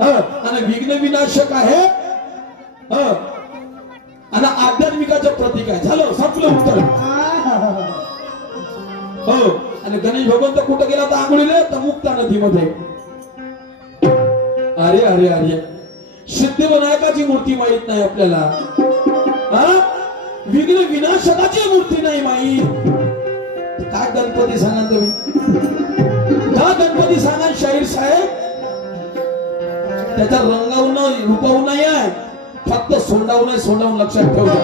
आणि विघ्न विनाशक आहे आणि आध्यात्मिकाचं प्रतीक आहे. झालं, संपलं उत्तर. हो. आणि गणेश भगवंत कुठं गेला तर आंघोळीला तर मुक्ता नदीमध्ये. अरे अरे अरे, सिद्धिविनायकाची मूर्ती माहित नाही आपल्याला, विघ्न विनाशकाची मूर्ती नाही माहीत. काय गणपती सांगा तुम्ही, का गणपती सांगा शाहीर साहेब? त्याच्या रंगावून रूपावून नाही आहे, फक्त सोंडावून लक्षात ठेवजा.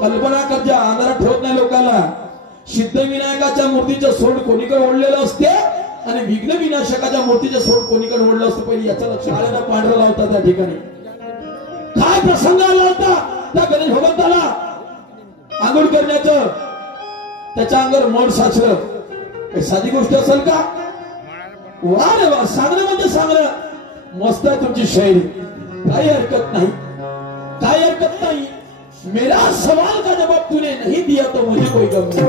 कल्पना करजा, अंधारात ठेवत नाही लोकांना. सिद्धिविनायकाच्या मूर्तीचं सोंड कोणीकडे ओढलेलं असते आणि विघ्न विनाशकाच्या मूर्तीचं सोंड कोणीकडे ओढलं असतं. पहिले याचं लक्ष आलेला पांढरा लावता त्या ठिकाणी. काय प्रसंग आला होता त्या गणेश भगवंताला आंघोळ करण्याचं, त्याच्या अंगावर मड साचलं. काही साधी गोष्ट असेल का? वा रे वा, सांगणं म्हणजे सांगणं. मस्त आहे तुमची शायरी, काही हरकत नाही, काही हरकत नाही. मेरा सवाल का जवाब तूने नहीं दिया तो मुझे कोई गम नहीं.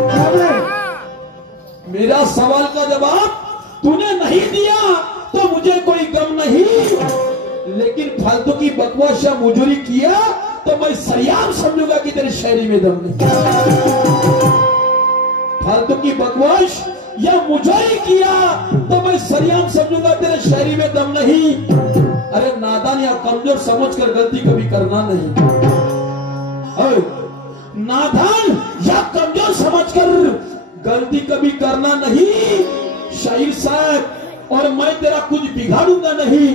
मेरा सवाल का जवाब तूने नहीं दिया तो मुझे कोई गम नहीं, लेकिन फालतू की बकवास या मुजूरी किया तो मैं सरेआम समझूंगा कि तेरी शायरी में दम नहीं. फालतू की बकवास या मुजूरी किया तो मैं सरेआम समझूंगा तेरे शायरी में दम नहीं. अरे नादान या कमजोर समझकर गलती कभी करना नहीं. नादान या कमजोर समझकर गलती कभी करना नहीं शाहीर साहब. और मैं तेरा कुछ बिगाड़ूंगा नहीं,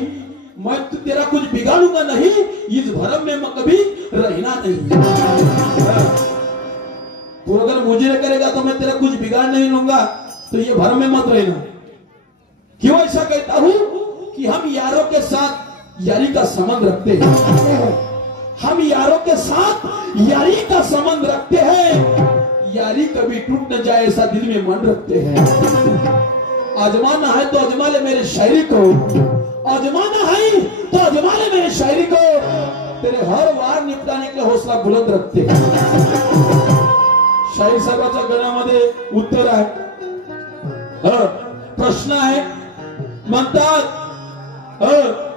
मैं तेरा कुछ बिगाड़ूंगा नहीं, इस भरम में मैं कभी रहना नहीं. तू अगर मुझे करेगा तो मैं तेरा कुछ बिगाड़ नहीं लूंगा, तो ये भरम में मत रहना. क्यों ऐसा कहता हूं कि हम यारों के साथ यारी का संबंध रखते हैं. हम यारों के साथ यारी का संबंध रखते हैं. यारी कभी टूट न जाए ऐसा दिल में मन रखते हैं. आजमाना है तो आजमा ले मेरे शायरी को, आजमाना है तो आजमा ले मेरे शायरी को. तेरे हर वार निपटाने के लिए हौसला बुलंद रखते हैं. शाहीर साहेबाच्या गणामध्ये उत्तर आहे. प्रश्न आहे, म्हणतात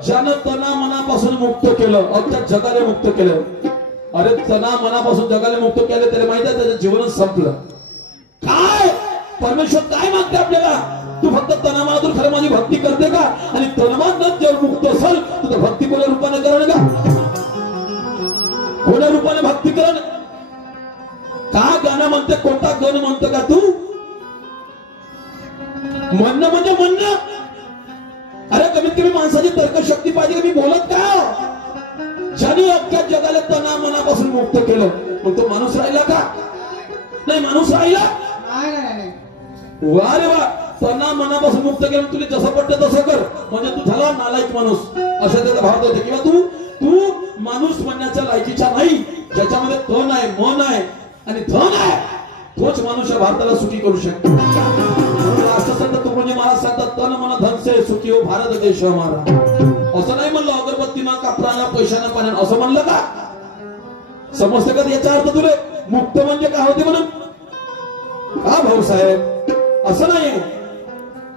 ज्यानं तना मनापासून मुक्त केलं, अख्ख्या जगाला मुक्त केलं. अरे तना मनापासून जगाला मुक्त केलं, त्याला माहिती आहे त्याचं जीवन संपलं. काय परमेश्वर काय मागते आपल्याला? तू फक्त तनामनातून खरं माझी भक्ती करते का? आणि तनामनात जर मुक्त असेल तर भक्ती कोणत्या रूपाने करणं का? कोणत्या रूपाने भक्ती करणं? का गाणं म्हणते, कोणता गण म्हणतं का तू? म्हणणं म्हणजे म्हणणं. अरे कमीत कमी माणसाची तर्कशक्ती पाहिजे. मी बोलत काय? ज्याने अख्ख्या जगाला तना मनापासून मुक्त केलं, मग तो माणूस राहिला का? नाही, माणूस राहिला. वा रे वा, तना मनापासून मुक्त केलं, तुला जसं पटतं तसं कर, म्हणजे तू झाला नालायक माणूस, अशा त्याचा भाव होते. किंवा तू माणूस म्हणण्याच्या लायकीचा नाही. ज्याच्यामध्ये तन आहे, मन आहे आणि धन आहे, तोच माणूस या भारताला सुखी करू शकतो. राष्ट्रसंत तुकडोजी महाराज सांगतात, तन मन धन से सुखी हो भारत देश हमारा. असं नाही म्हणलं अगरबत्ती मा कापराला पैशाना पाण्यानं, असं म्हणलं का? समजतं का याचा अर्थ तुले? मुक्त म्हणजे काय होते म्हणून? का भाऊ साहेब, असं नाही.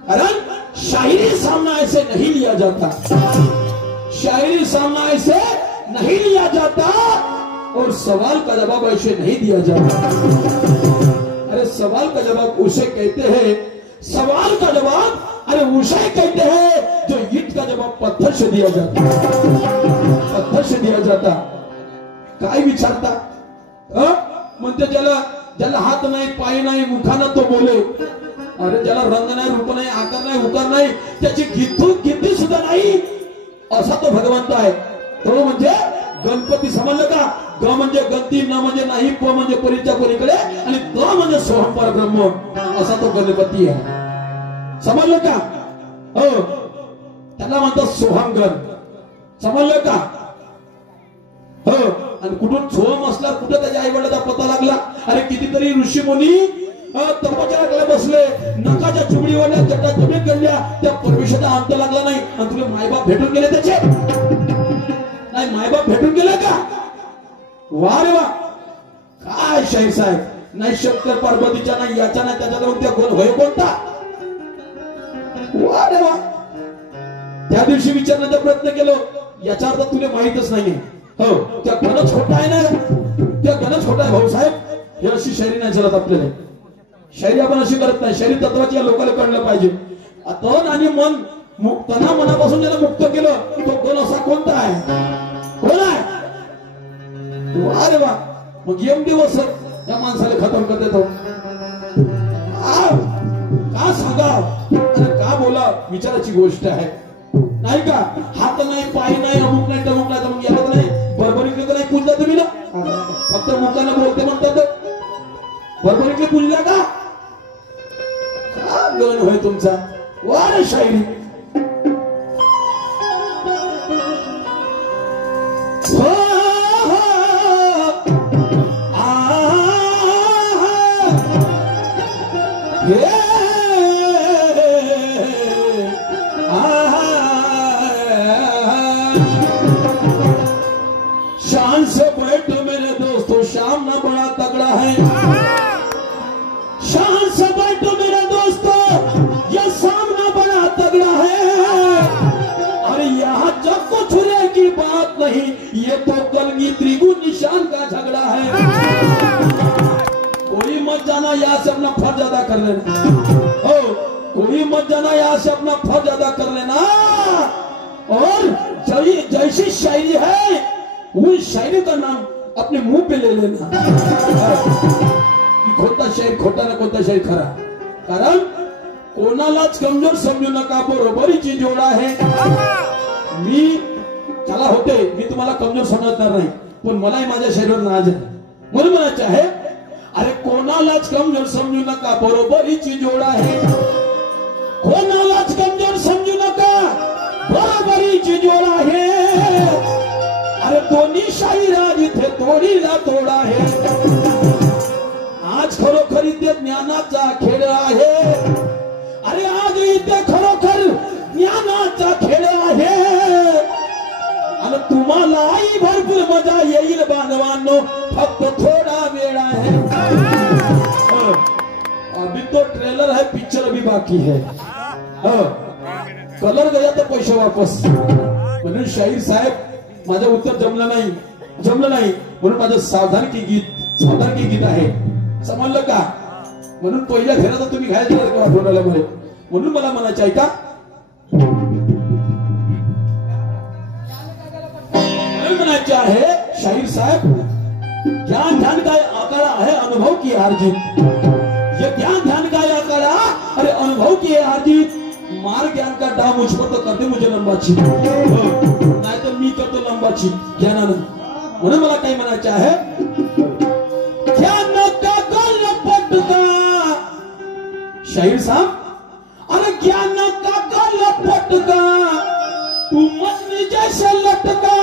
कारण शायरी सामना ऐसे नहीं लिया जाता, शायरी सामना ऐसे नहीं लिया जाता, और सवाल का जवाब ऐसे नहीं दिया जाता. अरे सवाल का जवाब उसे कहते हैं, सवाल का जवाब अरे उसे कहते हैं जो ईट का जवाब पत्थर से दिया जाता, पत्थर से दिया जाता. काय विचारता? म्हणते ज्याला हात नाही, पाय नाही, मुखानं तो बोले. अरे ज्याला रंग नाही, रूप नाही, आकार नाही, उकार नाही, त्याची गिद्दी सुद्धा नाही, असा तो भगवंत आहे. तो म्हणजे गणपती. समजलं का? ग म्हणजे गती, न म्हणजे नाही, प म्हणजे परीच्या पलीकडे, आणि द म्हणजे सोहम परब्रह्म, असा तो गणपती आहे. समजलं का? हो, त्याला म्हणतात सोहम गण. समजलं का? हो. आणि कुठून सोहम असल्यावर कुठं त्याच्या आई वडिलाचा पता लागला? अरे कितीतरी ऋषी मुनी तपश्चर्या बसले, नकाच्या चुबडीवाल्या जटा चुबडी केल्या, त्या परमेश्वराचा अंत लागला नाही. आणि तुला मायबाप भेटून गेले त्याचे? नाही, मायबाप भेटून गेले का? वा रे वा, काय शाहीर साहेब. नाही शंकर पार्वतीच्या, नाही याच्या, नाही त्याच्या, त्या कोण होय कोणता? वा रे वा. त्या दिवशी विचारण्याचा प्रयत्न केलो, याचा अर्थ तुला माहितच नाहीये. हो, त्या गणच खोटा आहे ना, त्या गणच खोटा आहे भाऊसाहेब. हे अशी शायरी नाही चालत आपल्याला. शायरी आपण अशी करत नाही. शायरी तत्वाची या लोकांना कळलं पाहिजे. तन आणि मन मुक्तना मनापासून ज्याला मुक्त केलं, तो गण असा कोणता आहे? कोण आहे? अरे वा, मग एम दिवस या माणसाला खतम करते तो. का सांगा, अरे का बोला, विचाराची गोष्ट आहे नाही का? हात नाही, पाय नाही, अमुक नाही, टमुक नाही, तर मग याला नाही बरोबरीतले नाही पूजला तुम्ही ना? फक्त मुखानं बोलते म्हणतात, बरोबरीतले पूजला का? गण होय तुमचा. वार शायरी शान से बैठो मेरे दोस्तों, सामना बड़ा तगड़ा है. शान से बैठो मेरे दोस्तों, ये सामना बड़ा तगड़ा है. अरे यहाँ जब को छुरे की बात नहीं, ये तो कलगी त्रिगुण निशान का झगड़ा है. कोई मत जाना यहाँ से अपना फर्ज अदा कर लेना. हो, कोई मत जाना यहाँ से अपना फर्ज अदा कर लेना. और जैसी शायरी है, उस शायरी का नाम अपने मुंह पे ले लेना. खोटा शायर खोटा ना, कोणता शायर खरा. कारण कोणालाच कमजोर समजू नका, बरोबरीची जोडा आहे. मी चला होते, मी तुम्हाला कमजोर समजणार नाही, पण मलाही माझ्या शायरीवर नाज आहे. म्हणून म्हणायचे आहे, अरे कोणालाच कमजोर समजू नका, बरोबरीची जोडा आहे. कोणालाच कमजोर समजू नका, बरोबरीची जोड आहे. अरे दोन्ही शाहिरा जिथे तोडीला तोड आहे. आज खरोखर इथे ज्ञानाचा खेळ आहे. अरे आज इथे खरोखर ज्ञानाचा खेळ आहे. आणि तुम्हालाही भरपूर मजा येईल बांधवांनो, फक्त थोडा वेळ आहे. अभी तो ट्रेलर है, पिक्चर अभी बाकी है. कलर गया तो पैसे वापस. म्हणून शाहीर साहेब, माझं उत्तर जमलं नाही, म्हणून माझं सावधानकी गीत आहे. समजलं का? म्हणून पहिल्या घरात तुम्ही घायला आठवणाला मध्ये. म्हणून मला म्हणायचं आहे का, म्हणायचे आहे शाहीर साहेब, ज्ञान ध्यान का आकारा है अनुभव की हार जीत. ये ज्ञान ध्यान का आकारा, अरे अनुभव की हार जीत. मार ज्ञान का डाव मुझ पर तो करते मुझे लंबाची, नाही तर मी करतो लंबाची ज्ञानानं. म्हणून मला काही म्हणायचे आहे, ज्ञान का गल पटका. शाहीर साहब, अरे ज्ञान का गल पटका, तू मन जैसे लटका.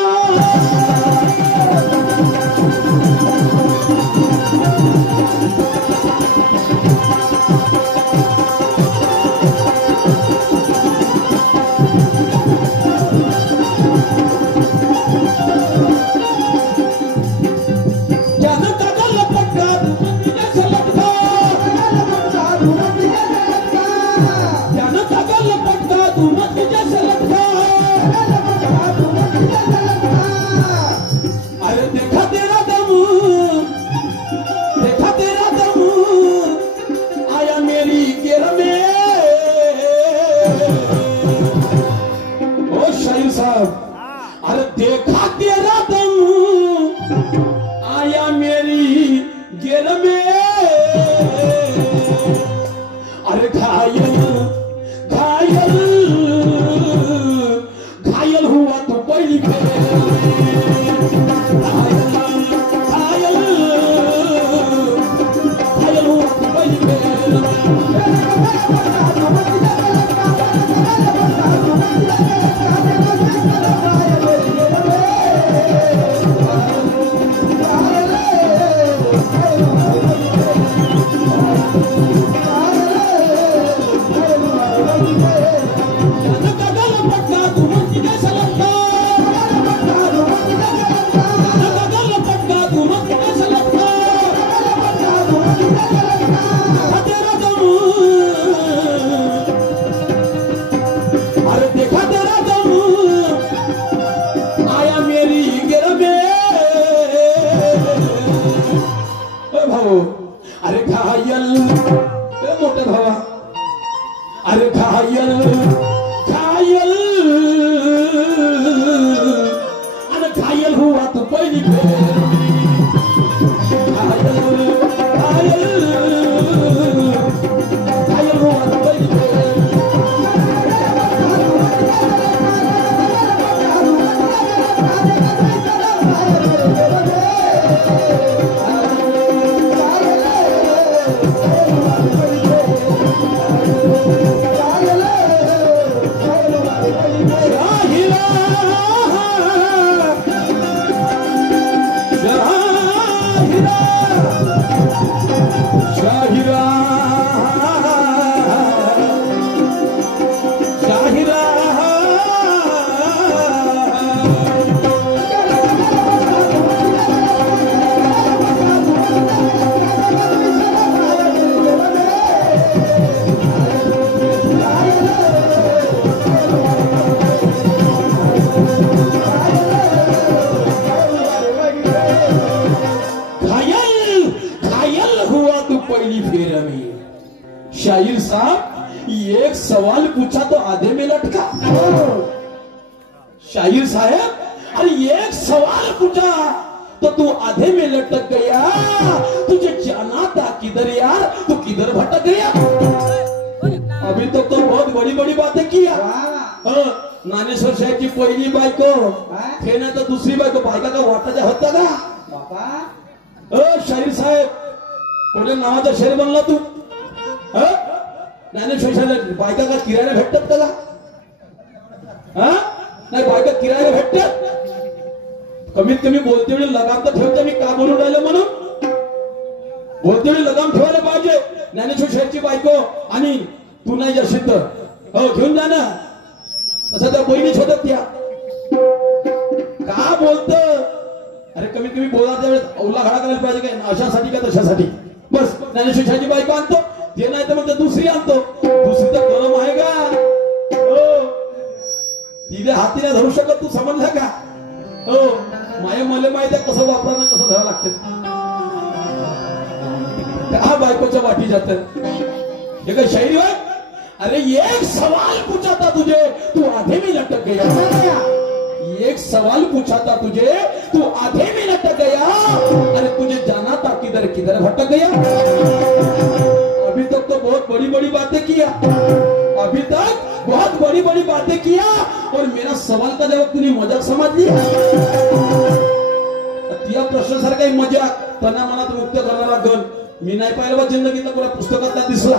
अरे देखा तेरा दम, आया मेरी गेल में. अरे घायल घायल घायल हुआ तो पहली घायल घायल हुआ तो पहली. शाहीर साहेब, अरे एक सवाल पूछा तो तू आधे में लटक गया, तुझे जाना था किधर यार, तू किधर भटक गया। अभी तक तो बहुत बड़ी बड़ी बातें किया। ज्ञानेश्वर साहेबची पहिली बायको हे ना तर दुसरी बायको, बायका का वाटाच्या होता का बाबा? शाहीर साहेब, कोणत्या नावाचा शेर बनला तू? ज्ञानेश्वर साहेब, बायका का किरायला भेटतात का? नाही, बायका किरायला भेटतात? कमीत कमी बोलते वेळी लगाम तर ठेवते, मी का बोलून राहिलो म्हणून? बोलते वेळी लगाम ठेवायला पाहिजे. ज्ञानेश्वर साहेबची बायको आणि तू नाही जाशील तर हो घेऊन जा ना. तसं त्या बहिणीच होतात त्या. का बोलत? अरे कमीत कमी बोलायच्या वेळेस अवला घडा करायला पाहिजे काय, अशासाठी का तशासाठी? बस ज्ञानेश्वर साहेबची बायको आणतो, ते नाही तर मग दुसरी आणतो. दुसरी तर गरम आहे का? तिला हातीने धरू शकत, तू समजला का? हो, माया मला माहिती आहे कसं वापरणं, कसं धरावं लागतं. त्या बायकोच्या वाटी जात हे काय शायरी होय? अरे एक सवाल पूछा था तुझे, तू आधे में लटक गया. एक सवाल पूछा था तुझे, तू आधे में लटक गया. अरे तुझे जाना था किधर किधर भटक गया. अभी तक तो बहुत बड़ी बड़ी बातें किया, अभी तक बहुत बड़ी बड़ी बातें किया, और मेरा सवाल का जवाब तूने मजाक समझ लिया. त्या प्रश्न सारखा मजाक तना मनात मुक्त करणारा गण मी नाही पाहिलं बा जिंदगीतला, कोणा पुस्तकात नाही दिसला.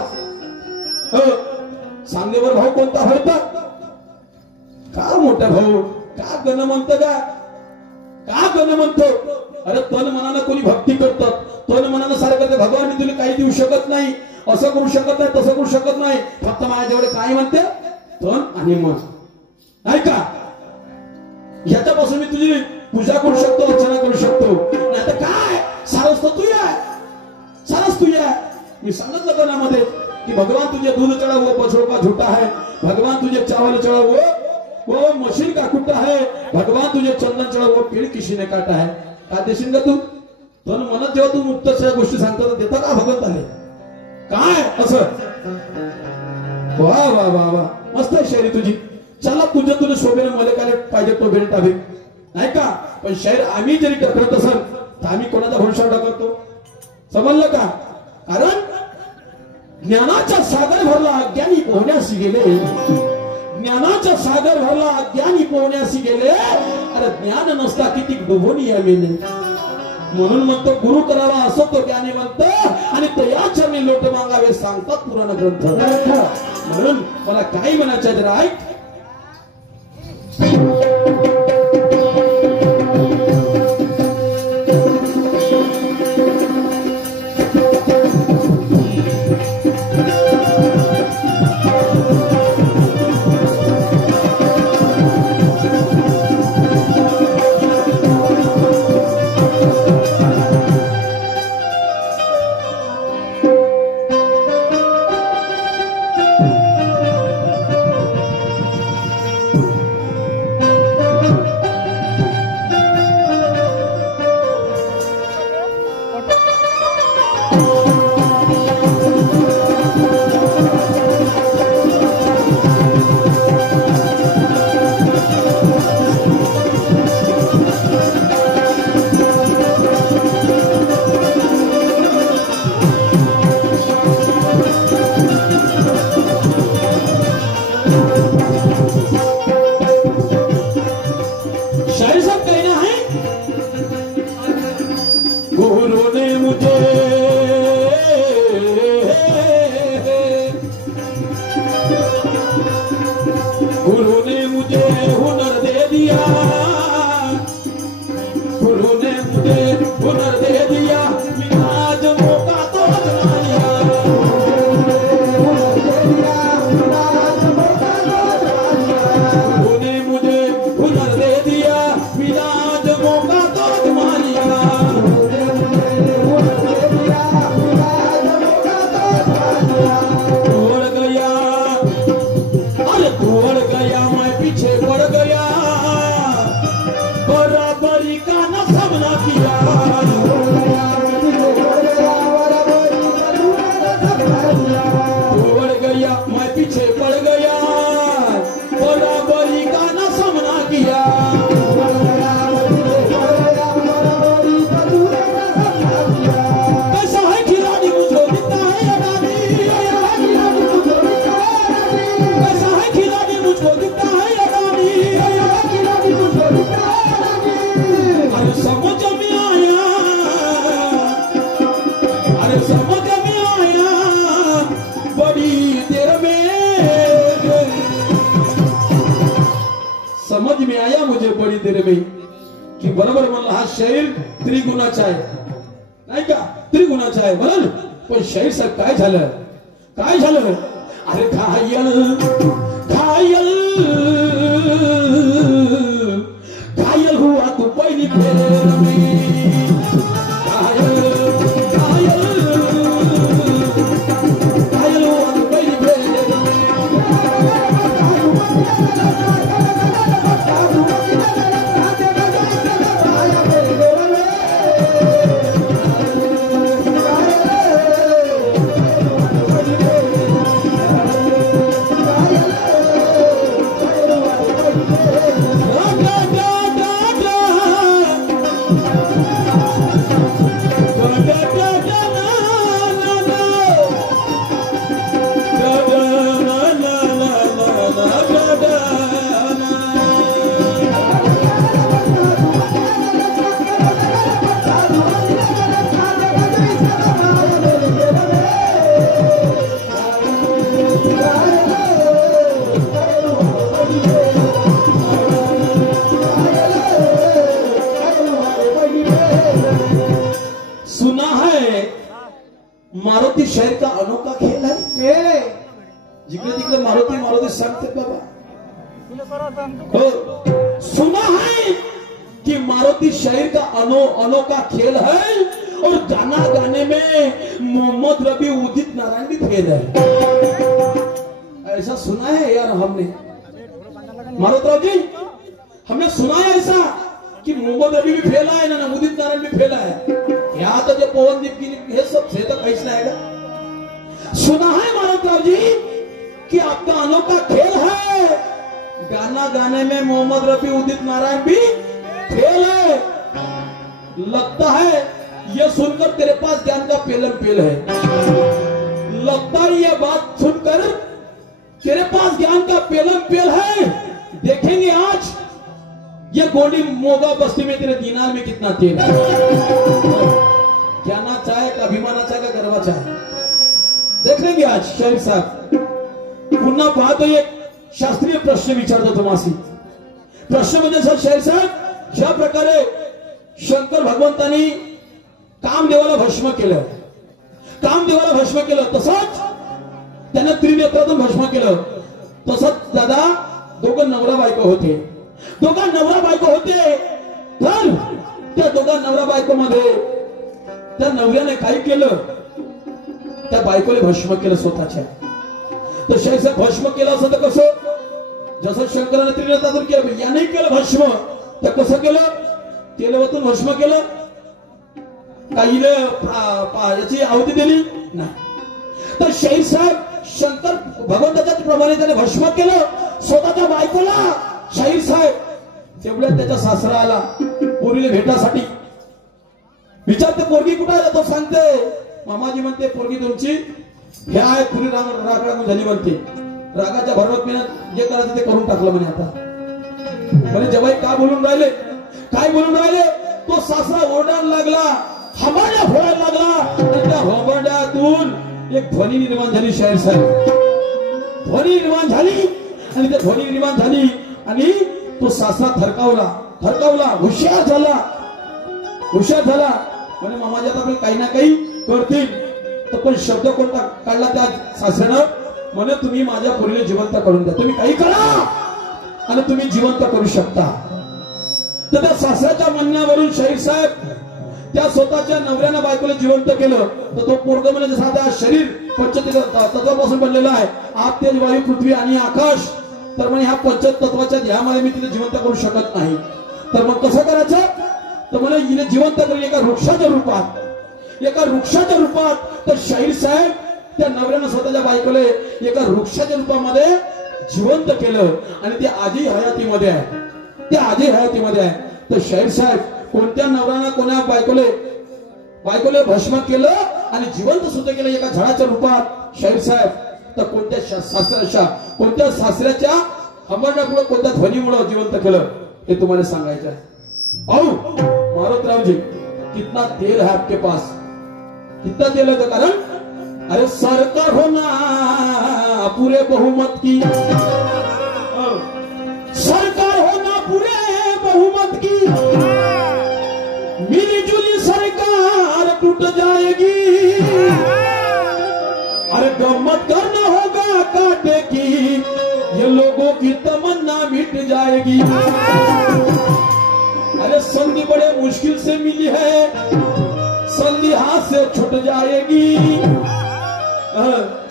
सांगेवर भाऊ कोणता होता का? मोठा भाऊ का गण म्हणतो का गण म्हणतो? अरे तन मनानं कोणी भक्ती करतात, तन मनानं सारखं भगवान तुला काही देऊ शकत नाही, असं करू शकत नाही, तसं करू शकत नाही. फक्त माझ्या जेवढे काय म्हणते तन आणि मन, नाही का? ह्याच्यापासून मी तुझी पूजा करू शकतो, अर्चना करू शकतो. नाही तर काय सारस तू आहे, सारस तू आहे. मी सांगितलं गणामध्ये कि भगवान तुझे दूध चढ़ा वो बछड़ों का झूठा है, भगवान तुझे चावल चढ़ा वो मशीन का कुट्टा है, भगवान तुझे चंदन चढ़ा वो पेड़ किसी ने काटा है. का देशील का तू? पण मनात जेव्हा तू मुक्त अशा गोष्टी सांगतो तर देता का भगवंत आले काय असं? वा वा वा वा, मस्त आहे शायरी तुझी. चला तुझ्या तुला शोभेने मला काय पाहिजे तो भेट टावे, नाही का? पण शायर आम्ही जरी करत असाल तर आम्ही कोणाचा भरोसा करतो, समजलं का? कारण ज्ञानाचा सागर भरला अज्ञानी पोहण्यासी गेले, ज्ञानाचा सागर भरला अज्ञानी पोहण्यासी गेले. अरे ज्ञान नसता किती डुबोनी मेले. म्हणून म्हणतो गुरु करावा असो तो ज्ञानी म्हणतो, आणि तया चरणी लोट मागावे सांगतात पुराण ग्रंथ. म्हणून मला काय म्हणायचं जरा ऐक. समझ में आया मुझे बड़ी देर में की बरोबर म्हणला हा शैर त्रिगुणाचा आहे, नाही का? त्रिगुणाचा आहे बरोबर. पण शैर साहेब काय झालं, काय झालं? अरे घायल घायल घायल हुआ तू पहिली फेर में, घायल घायल घायल हुआ तू पहिली फेर मारुती शहर का अनोखा खेल है. जिकडे तिकडे मारुती मारुती सांगते बाबा. हो, सुना है कि मारुति शहर का अनोखा खेल है और गाना गाने में मोहम्मद रफी उदित नारायण भी फेल है. ऐसा सुना है यार हमने, मारुतराव जी हमने सुना है ऐसा कि मोहम्मद रफी भी फेला है ना उदित नारायण भी फेला है. यहाँ तो जो पवनदीप की ये सब से तो कैसे आएगा. सुना है मारुतराव जी कि आपका अनोखा खेल है, गाना गाने में मोहम्मद रफी उदित नारायण भी फेल है. लगता है ये सुनकर तेरे पास ज्ञान का पेलम पेल है. लगता है ये बात सुनकर तेरे पास ज्ञान का पेलम पेल है. देखेंगे आज ये गोली मोगा बस्ती में तेरे दीनार में कितना तेल है. ज्ञानाचा आहे का अभिमानाचा आहे का गर्वाचा आहे, देख लेंगे आज. शाहीर साहेब पुन्हा पाहतो एक शास्त्रीय प्रश्न विचारतो तुम्हासी. प्रश्न म्हणजे सर शाहीर साहेब, ज्या प्रकारे शंकर भगवंतांनी कामदेवाला भस्म केलं, कामदेवाला भस्म केलं तसंच त्यांना त्रिनेत्रातून भस्म केलं. तसंच दादा दोघं नवरा बायको होते, दोघा नवरा बायको होते. तर त्या दोघा नवरा बायको मध्ये त्या नवऱ्याने काय केलं, त्या बायकोले भस्म केलं स्वतःच्या. तर शैसा भस्म केलं असं तर कसं, जसं शंकराने त्रिनेत्रातून केलं याने केलं भस्म, तर कसं केलं, तेलवतून भस्म केलं, काहीने याची आहुती दिली नाही. तर शहीर साहेब शंकर भगवंताच्या प्रमाणे त्याने भस्म केलं स्वतःच्या बायकोला. शाहीर साहेब तेवढ्यात त्याचा सासरा आला पोरीला भेटासाठी. विचारते पोरगी कुठे आहे, तो सांगते मामाजी म्हणते पोरगी तुमची ह्या आहे पुरी राग झाली म्हणते. रागाच्या भरवत मी जे करायचं ते करून टाकलं म्हणे. आता म्हणे जवाई का बोलून राहिले, काय बोलून राहिले. तो सासरा ओरडायला लागला, हमाड्या फोडायला लागला. त्या होंबड्यातून एक ध्वनी निर्माण झाली. शाहीर साहेब ध्वनी निर्माण झाली आणि त्या ध्वनी निर्माण झाली आणि तो सासरा थरकावला, थरकावला, हुशार झाला, हुशार झाला. म्हणजे मामाजी आता आपल्याला काही ना काही करतील. तर पण शब्द कोणता काढला त्या सासऱ्यानं, म्हणे तुम्ही माझ्या पोरीला जिवंत करून द्या, तुम्ही काही करा आणि तुम्ही जिवंत करू शकता. तर त्या सासऱ्याच्या म्हणण्यावरून शाहीर साहेब त्या स्वतःच्या नवऱ्यानं बायकोला जिवंत केलं. तर तो पोरग म्हणजे जसा त्या शरीर पंचतत्वापासून बनलेलं आहे, आप तेज वायू पृथ्वी आणि आकाश. तर म्हणे ह्या पंचतत्वाच्या ध्यामध्ये मी तिला जिवंत करू शकत नाही. तर मग कसं करायचं, तर म्हणे हिने जिवंत करेल एका वृक्षाच्या रूपात, एका वृक्षाच्या रूपात. तर शाहीर साहेब त्या नवऱ्यानं स्वतःच्या बायकोला एका वृक्षाच्या रूपामध्ये जिवंत केलं आणि ते आजही हयातीमध्ये आहे, ते आजही हयातीमध्ये आहे. तर शाहीर साहेब कोणत्या नवऱ्यानं कोणा बायकोले भस्म केलं आणि जिवंत सुद्धा केलं एका झाडाच्या रूपात. शाहीर साहेब तर कोणत्या सासऱ्याच्या हंबरण्यापुढे कोणत्या ध्वनीमुळे जिवंत केलं हे तुम्हाला सांगायचं आहे. पाहू मारुतराव जी कितना तेल है आपके पास, कितना तेल है. कारण अरे सरकार हो ना पूरे बहुमत की, सरकार हो ना की मिली-जुली सरकार टूट जाएगी। अरे गम्मत करना होगा काटे की, ये लोगों की तमन्ना मिट जाएगी। अरे संधि बड़े मुश्किल से मिली है, संधि हाथ से छूट जाएगी।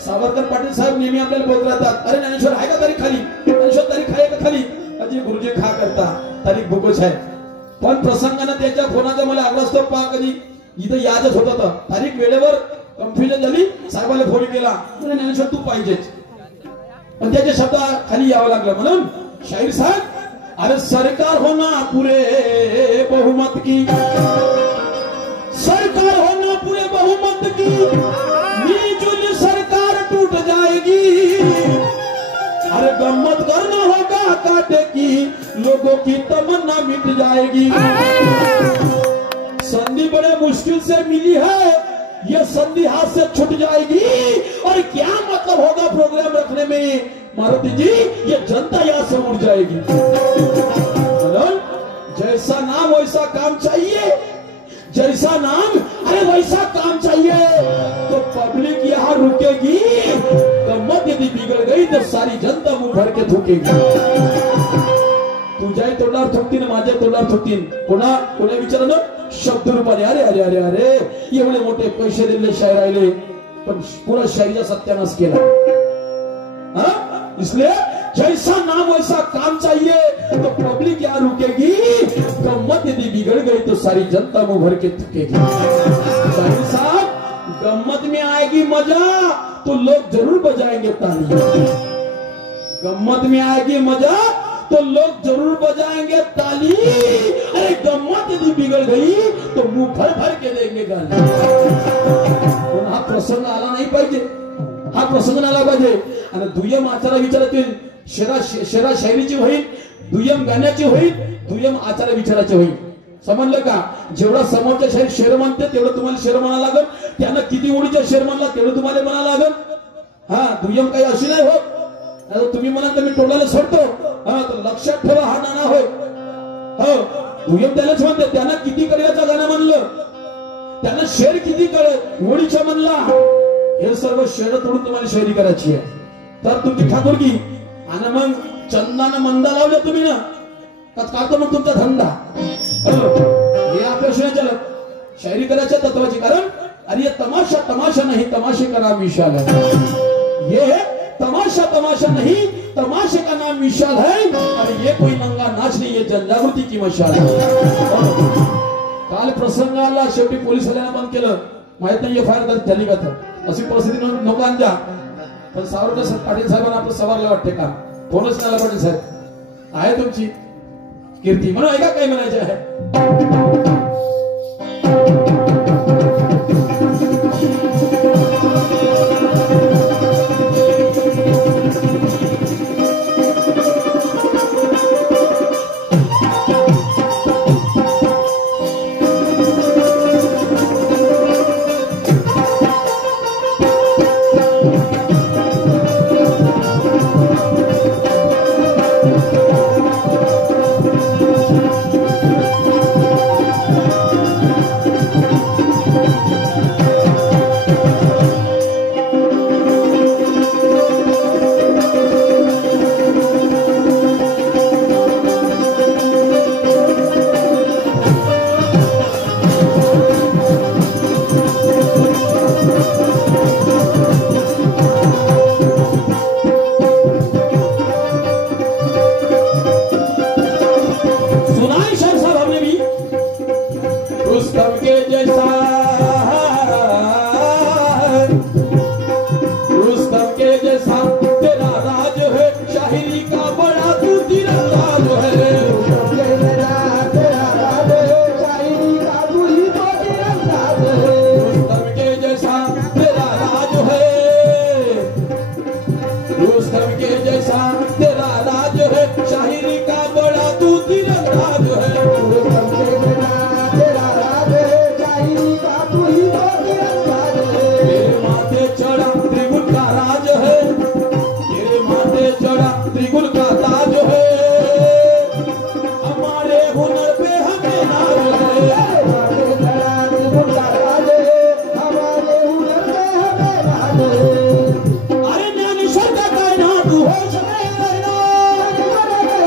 सावरकर पाटील साहेब नेहमी आपल्याला बोलत राहतात, अरे ज्ञानेश्वर आहे का तारीख खाली, ज्ञानेश्वर तारीख आहे का खाली? अजी गुरुजी खा करता तारीख बुकच आहे, पण प्रसंगाने त्याच्या फोनाचा मला आग्रह असतो, पहा कधी इथं यादच होत होतं, तारीख वेळेवर कन्फ्युजन झाली, साहेबाला फोन केला, ज्ञानेश्वर तू पाहिजेच, पण त्याच्या शब्द खाली यावं लागलं. म्हणून शाहीर साहेब, अरे सरकार होना पूरे बहुमत की, सरकार होना पूरे बहुमत की, मिली-जुली सरकार टूट जाएगी। अरे गम्मत करना होगा काटे की, लोगों की तमन्ना मिट जाएगी। संधि बड़े मुश्किल से मिली है, ये संधि हाथ से छूट जाएगी। और क्या मतलब होगा प्रोग्राम रखने में मारुति जी, ये जनता यहाँ से उड़ जाएगी। जैसा नाम वैसा काम चाहिए, जैसा नाम अरे वैसा काम चाहिए, तो पब्लिक यहाँ रुकेगी। गम्मत यदि बिगड़ गई तो सारी जनता मुंह भर के थूकेगी। तुझ्याही तोंडावर थुकतीन, माझ्या तोंडावर थुकतीन, कोणा विचारलं शब्द रूपाने, अरे अरे अरे अरे एवढे मोठे पैसे दिले शायर राहिले, पण पुरा शायरीचा सत्यानाश केला। इसलिए जैसा नाम वैसा काम चाहिए, तो पब्लिक यहाँ रुकेगी। गम्मत यदि बिगड़ गई तो सारी जनता मुंह भर के थकेगी। शाहीर साहब, गम्मत में आएगी मजा तो लोग जरूर बजाएंगे ताली, गम्मत में आएगी मजा तो लोग जरूर बजाएंगे ताली। अरे गम्मत यदि बिगड़ गई तो मुंह भर भर के देंगे गाली। पण हा प्रसंग आला नाही पाहिजे, हा प्रसंग आला पाहिजे। आणि दुय्यम आचारा विचारातील शेरा शायरीची होईल, दुय्यम गाण्याची होईल, दुय्यम आचार विचाराचे होईल। समजलं का? जेवढा समोरच्या शाहीर शेर म्हणते तेवढं तुम्हाला शेर म्हणा लागल, त्यांना किती ओळीच्या शेर म्हणला तेवढं तुम्हाला म्हणा लागल। हा दुय्यम काही अशी नाही होत, तुम्ही म्हणाल तर मी टोलाला सोडतो, हा तर लक्षात ठेवा हा नाना होय। हो दुय्यम त्यालाच म्हणते, त्यांना किती कळल्याचं गाणं म्हणलं, त्यांना शेर किती कळत ओळीच्या म्हणला, हे सर्व शेर तोडून तुम्हाला शायरी करायची आहे। तर तुमची ठाकूरकी आणि मग चंदानं मंदा लावल्या तुम्ही ना, काढतो मग तुमचा धंदा। हे आपल्याशिवाय चालत शायरी करायच्या तत्वाची, कारण अरे ये तमाशा तमाशा नहीं तमाशे का नाम विशाल है, ये तमाशा तमाशा नहीं तमाशे का नाम विशाल है, अरे ये कोई नंगा नाच नहीं, ये जनजागृती की मशाल है। काल प्रसंगाला शेवटी पोलीस वाल्यांना बंद केलं, माहित नाही एफआयआर दर्ज झाली का तर, अशी परिस्थिती नको आणजा। पण सावरकर पाटील साहेबांना आपलं सवारला वाटते का? फोनच नाही पाटील साहेब, आहे तुमची कीर्ती म्हणून ऐका काय म्हणायचे आहे।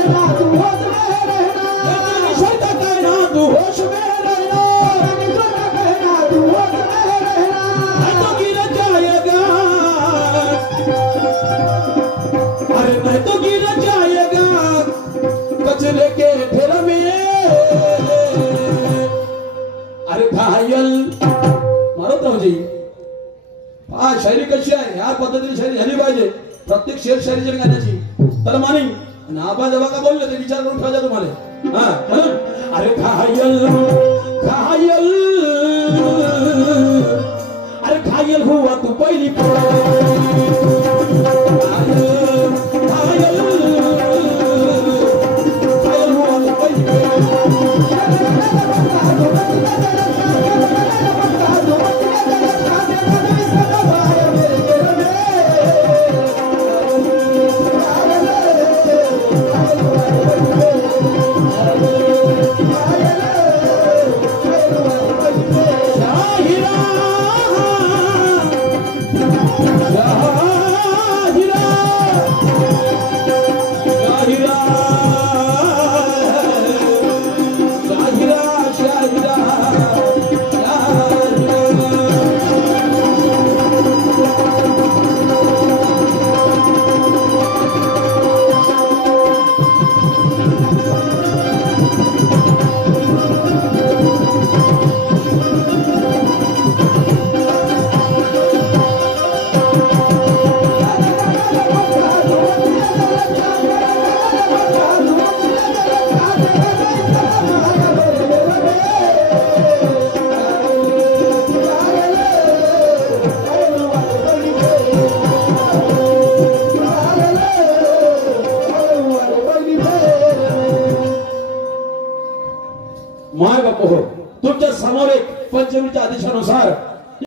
रहना तू होश में रहना ईश्वर का कहना तू होश में रहना ईश्वर का कहना तू होश में रहना नहीं तो गिर जाएगा अरे नहीं तो गिर जाएगा कचरे के ढेर में अरे घायल मारत राहू जी हा शायरी कशी आहे या पद्धतीने शायरी झाली पाहिजे प्रत्येक शेर शायरी जर गाण्याची तर मानी आणि आपण जेव्हा का बोलले ते विचार करून ठेवायचा तुम्हाला हा म्हणून अरे घायल घायल अरे घायल हुआ तू पहिली घायल हुआ तू पहिली माय बाप हो तुमच्या समोर एक पंचमीच्या आदेशानुसार